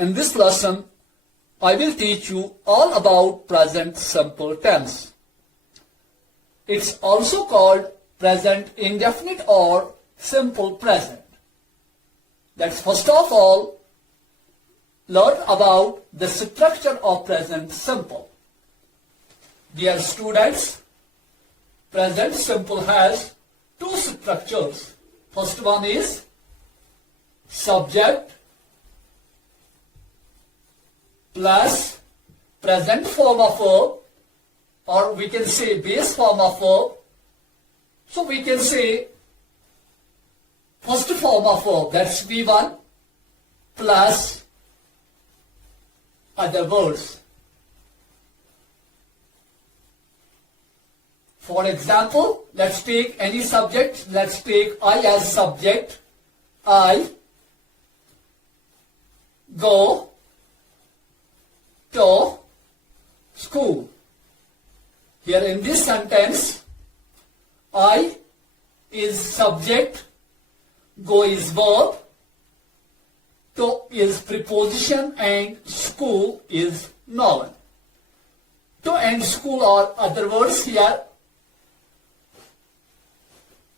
In this lesson, I will teach you all about present simple tense. It's also called present indefinite or simple present. Let's first of all learn about the structure of present simple. Dear students, present simple has two structures. First one is subject plus present form of verb, or we can say base form of verb. So we can say first form of verb, that's V1 plus other words. For example, let's take any subject. Let's take I as subject. I go to school. Here in this sentence, I is subject, go is verb, to is preposition, and school is noun. To and school are other words here.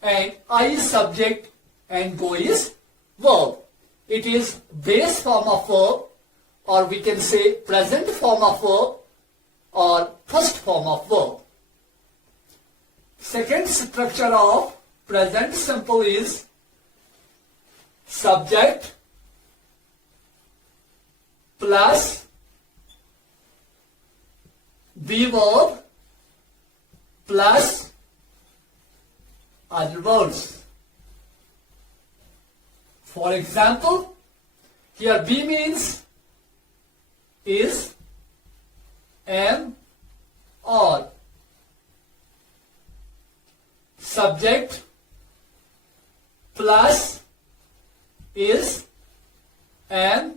And I is subject and go is verb. It is base form of verb, or we can say present form of verb or first form of verb. Second structure of present simple is subject plus be verb plus other words. For example, here be means is, am, or. Subject plus is, am,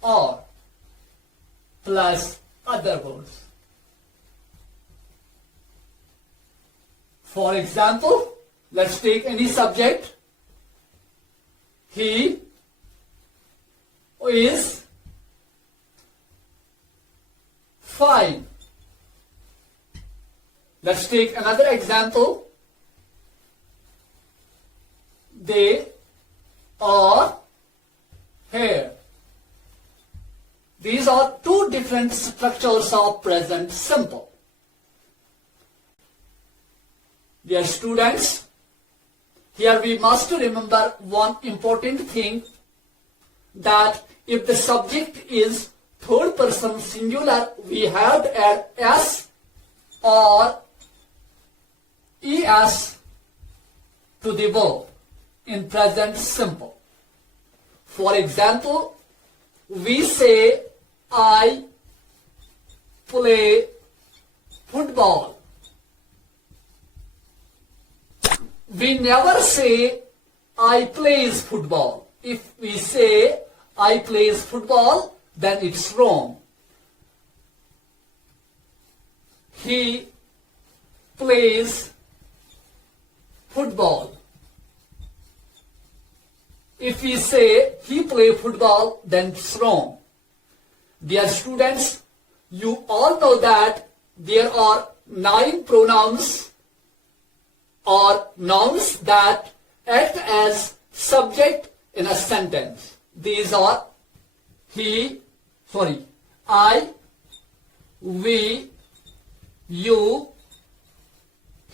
or plus other words. For example, let's take any subject. He is fine. Let's take another example. They are here. These are two different structures of present simple. Dear students, here we must remember one important thing, that if the subject is third person singular, we have to add s or es to the verb in present simple. For example, we say I play football. We never say I plays football. If we say I plays football, then it's wrong. He plays football. If we say he play football, then it's wrong. Dear students, you all know that there are 9 pronouns or nouns that act as subject in a sentence. These are I, we, you,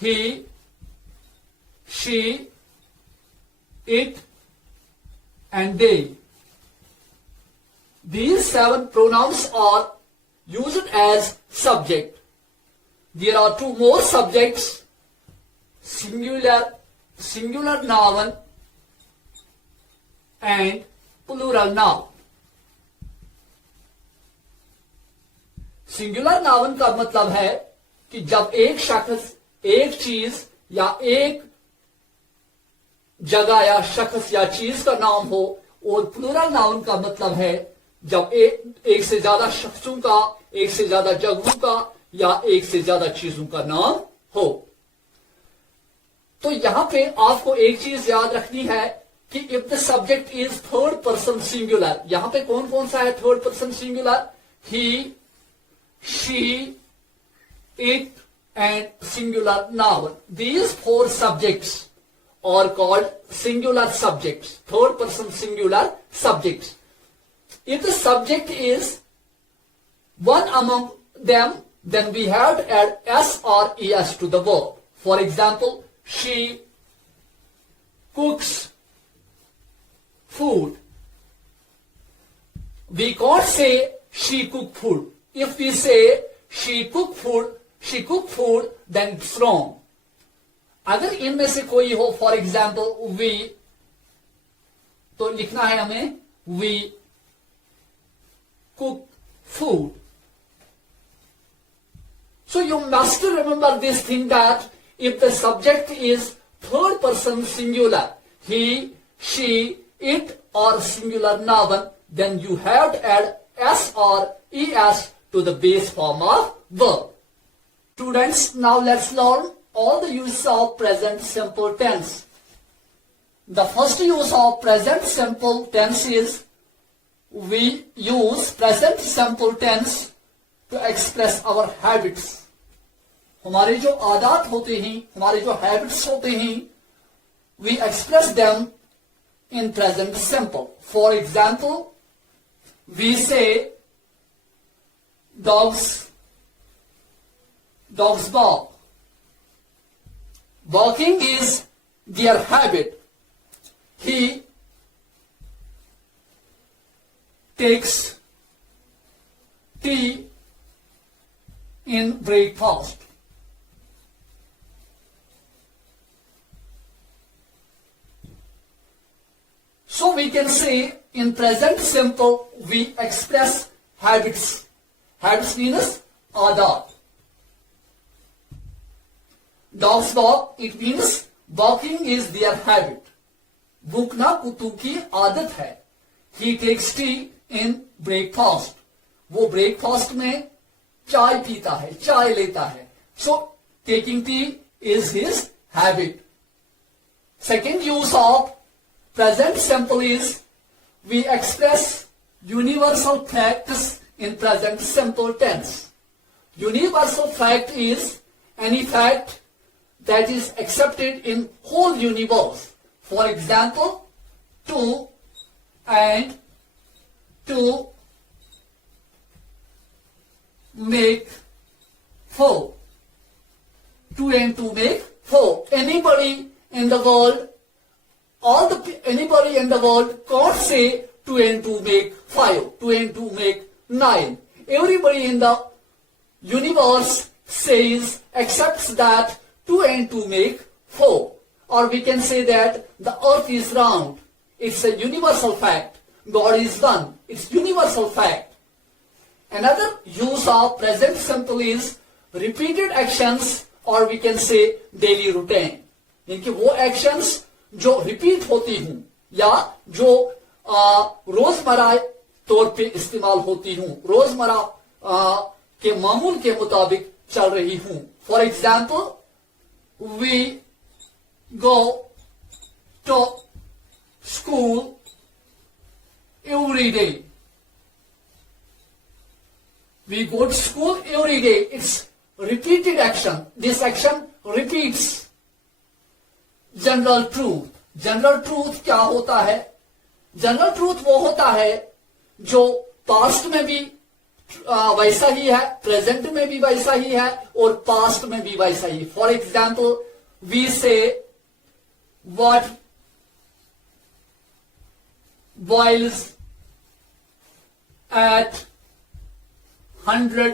he, she, it, and they. These 7 pronouns are used as subject. There are 2 more subjects, singular noun and plural noun. Singular noun का मतलब है कि जब एक शख्स, एक चीज या एक जगह या शख्स या चीज का नाम हो, और प्लूरल नाउन का मतलब है जब एक से ज्यादा शख्सों का, एक से ज्यादा जगहों का या एक से ज्यादा चीजों का नाम हो। तो यहां पे आपको एक चीज याद रखनी है कि if the subject is third person singular, यहां पे कौन कौन सा है third person singular? He, she, it and singular noun. These four subjects are called singular subjects, third person singular subjects. If the subject is one among them, then we have to add s or es to the verb. For example, she cooks food. We can't say she cook food. If we say she cook food, then it's wrong. अगर इनमें से कोई हो, for example we, तो लिखना है हमें we cook food. So you must remember this thing that if the subject is third person singular, he, she, it or singular noun, then you have to add s or es to the base form of verb. Students, now let's learn all the use of present simple tense. The first use of present simple tense is we use present simple tense to express our habits. हमारे जो आदत होते हैं, हमारे जो habits होते हैं, we express them in present simple. For example, we say dogs bark. Barking is their habit. He takes tea in breakfast. So we can say in present simple we express habits. Habits means adat. Dogs bark, it means barking is their habit. भूखना कुत्तों की आदत है. He takes tea in breakfast. वो breakfast में चाय पीता है, चाय लेता है. So taking tea is his habit. Second use of present simple is we express universal facts in present simple tense. Universal fact is any fact that is accepted in whole universe. For example, 2 and 2 make 4. 2 and 2 make 4. Anybody in the world anybody in the world can't say 2 and 2 make 5, 2 and 2 make 9. Everybody in the universe accepts that 2 and 2 make 4. Or we can say that the earth is round. It's a universal fact. God is one. It's universal fact. Another use of present simple is repeated actions, or we can say daily routine. यानी कि वो actions जो repeat होती हूं या जो रोजमर्रा तौर पे इस्तेमाल होती हूं, रोजमर्रा के मामूल के मुताबिक चल रही हूं. For example, we go to school every day. We go to school every day. It's repeated action. This action repeats. General truth. General truth क्या होता है? जनरल ट्रूथ वो होता है जो पास्ट में भी वैसा ही है, प्रेजेंट में भी वैसा ही है और पास्ट में भी वैसा ही. For example, we say water boils at 100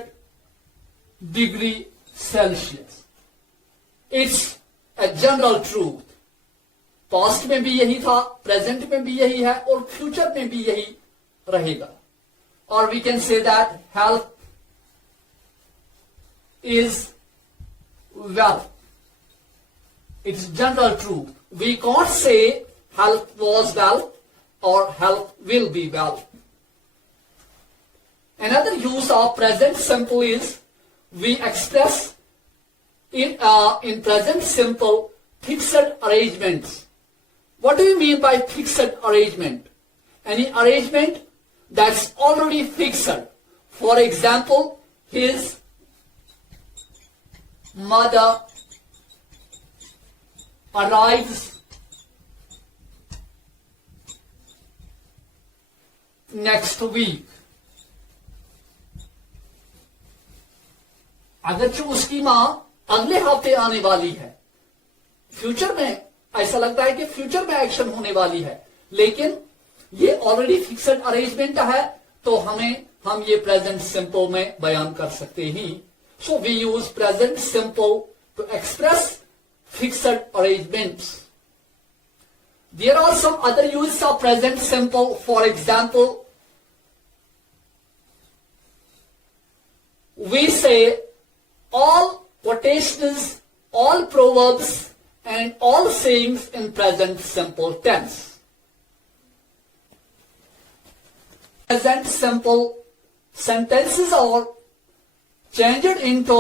degree Celsius. It's a general truth. Past में भी यही था, प्रेजेंट में भी यही है और फ्यूचर में भी यही रहेगा. और we can say that health is wealth. It's general truth. We can't say health was wealth और health will be wealth. Another use of present simple is we express in present simple fixed arrangements. What do you mean by fixed arrangement? Any arrangement that's already fixed. For example, his mother arrives next week. अगरचे उसकी मां अगले हफ्ते आने वाली है, future में ऐसा लगता है कि फ्यूचर में एक्शन होने वाली है, लेकिन ये ऑलरेडी फिक्स्ड अरेंजमेंट है, तो हम ये प्रेजेंट सिंपल में बयान कर सकते हैं. So we use present simple to express fixed arrangements. There are some other uses of present simple. For example, we say all quotations, all proverbs and all sayings in present simple tense. Present simple sentences are changed into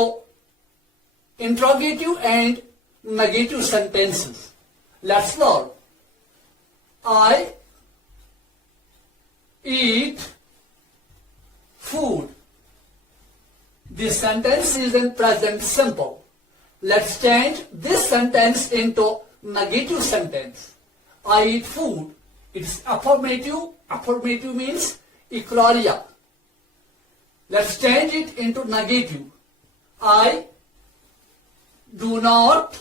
interrogative and negative sentences. Let's learn. I eat food. This sentence is in present simple. Let's change this sentence into negative sentence. I eat food. It's affirmative. Affirmative means ecloria. Let's change it into negative. I do not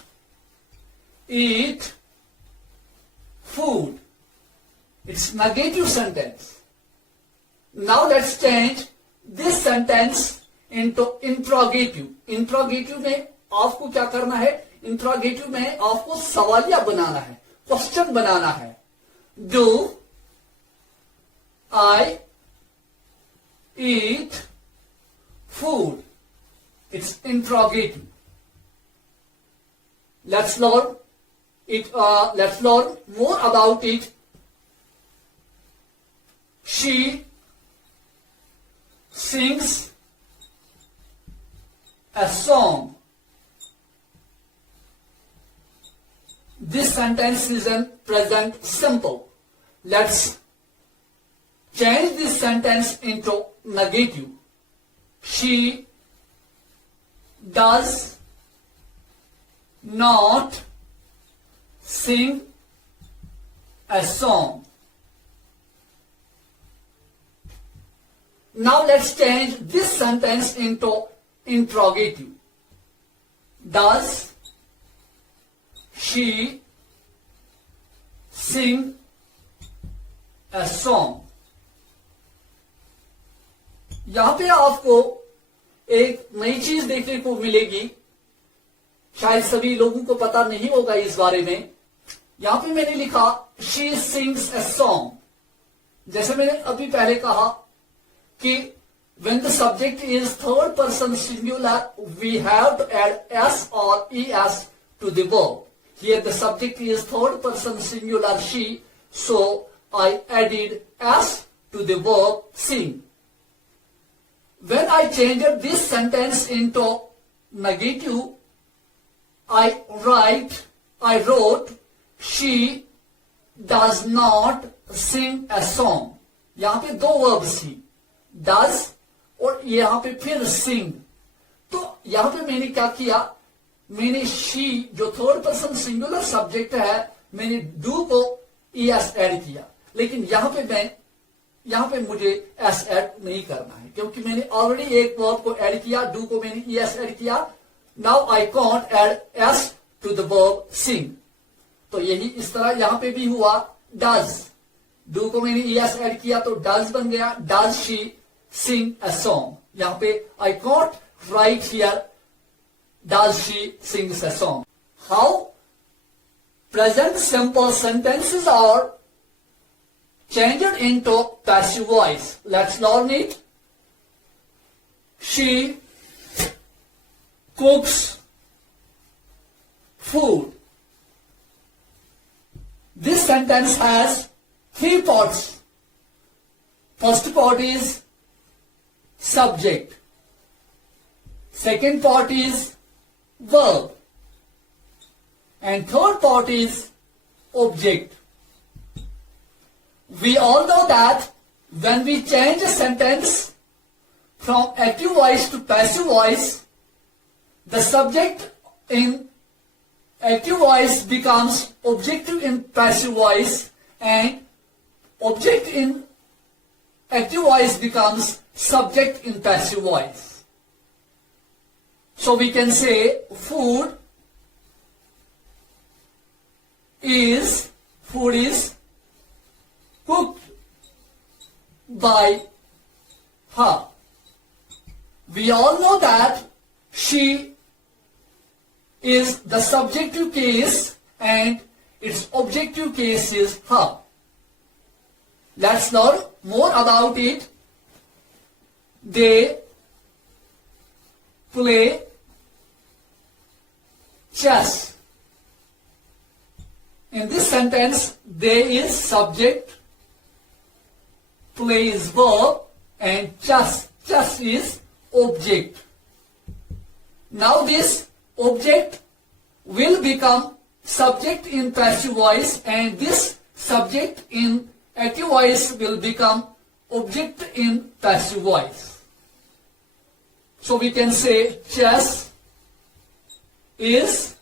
eat food. It's negative sentence. Now let's change this sentence into interrogative. Interrogative में आपको क्या करना है? Interrogative में आपको सवालिया बनाना है, question बनाना है. Do I eat food? It's interrogative. Let's learn it. Let's learn more about it. She sings a song. This sentence is in present simple. Let's change this sentence into negative. She does not sing a song. Now let's change this sentence into interrogative. Does she sing a song? यहां पे आपको एक नई चीज देखने को मिलेगी, शायद सभी लोगों को पता नहीं होगा इस बारे में. यहां पे मैंने लिखा she sings a song. जैसे मैंने अभी पहले कहा कि when the subject is third person singular, we have to add s or es to the verb. Here the subject is third person singular she, so I added s to the verb sing. When I changed this sentence into negative, I wrote she does not sing a song. यहां पे दो verbs थी, does और यहां पे फिर sing. तो यहां पे मैंने क्या किया, मैंने she जो थर्ड पर्सन सिंगुलर सब्जेक्ट है, मैंने do को es ऐड किया. लेकिन यहां पे मुझे s ऐड नहीं करना है, क्योंकि मैंने ऑलरेडी एक वर्ब को ऐड किया, do को मैंने es ऐड किया. Now I can't add s to the verb sing. तो यही इस तरह यहां पे भी हुआ. does, do को मैंने es ऐड किया तो does बन गया. does she sing a song? यहां पे I can't write here does she sings a song. How present simple sentences are changed into passive voice. Let's learn it. She cooks food. This sentence has three parts. First part is subject. Second part is verb. And third part is object. We all know that when we change a sentence from active voice to passive voice, the subject in active voice becomes objective in passive voice, and object in active voice becomes subject in passive voice. So we can say food is cooked by her. We all know that she is the subjective case and its objective case is her. Let's learn more about it. They play chess. In this sentence, they is subject, play is verb, and chess is object. Now this object will become subject in passive voice, and this subject in active voice will become object in passive voice. So we can say chess is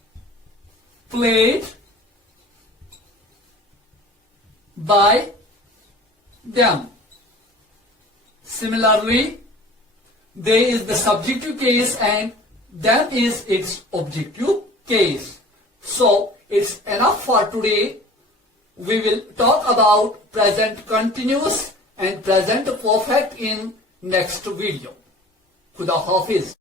played by them. Similarly, they is the subjective case and them is its objective case. So it's enough for today. We will talk about present continuous and present perfect in next video. Khuda Hafiz.